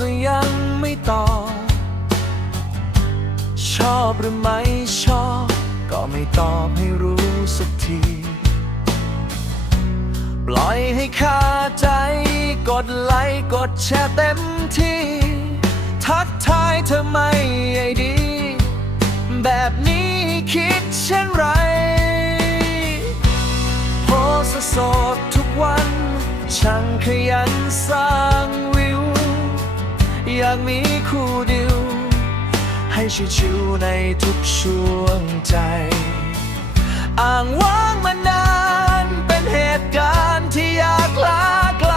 ก็ยังไม่ตอบ ชอบหรือไม่ชอบ ก็ไม่ตอบให้รู้สักที ปล่อยให้คาใจ กดไลค์กดแชร์เต็มที่ ทักทายเธอไม่ไอดี แบบนี้คิดเช่นไร อยากมีคู่เดียว ให้ชิวๆในทุกช่วงใจอ่างว่างมานานเป็นเหตุการณ์ที่อยากลาไกล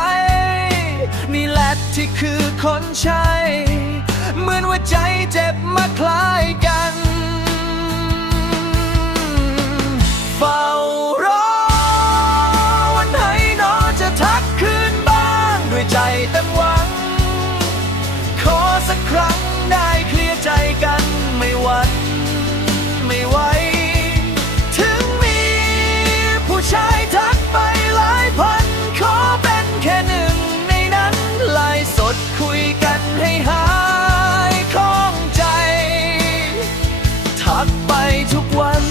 นี่แหละที่คือคนใช่ เหมือนว่าใจเจ็บมาคล้ายกัน กครั้งได้เคลียร์ใจกันไม่หวันไม่ไหวถึงมีผู้ชายทักไปหลายพัน ขอเป็นแค่หนึ่งในนั้นไลายสดคุยกันให้หายข้องใจ ทักไปทุกวัน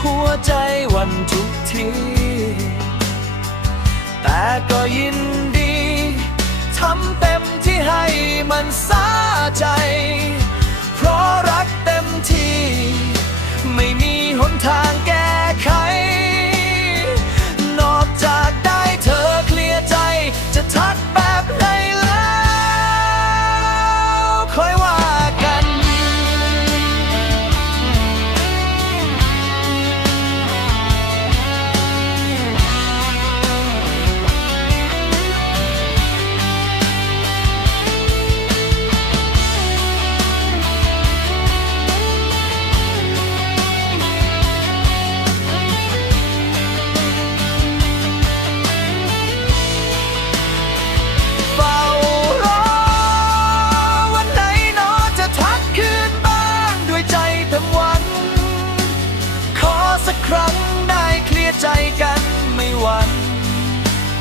หัวใจวันทุกที แต่ก็ยินดีทำเต็มที่ให้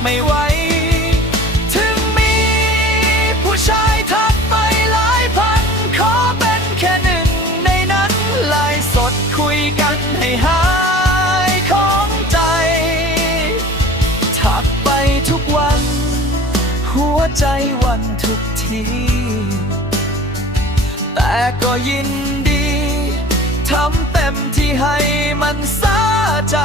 ไม่ไหว ถึงมีผู้ชายทักไปหลายพัน ขอเป็นแค่หนึ่งในนั้นไลายสดคุยกันให้หายของใจ ทักไปทุกวัน หัวใจวันทุกที แต่ก็ยินดี ทำเต็มที่ให้มันสาใจ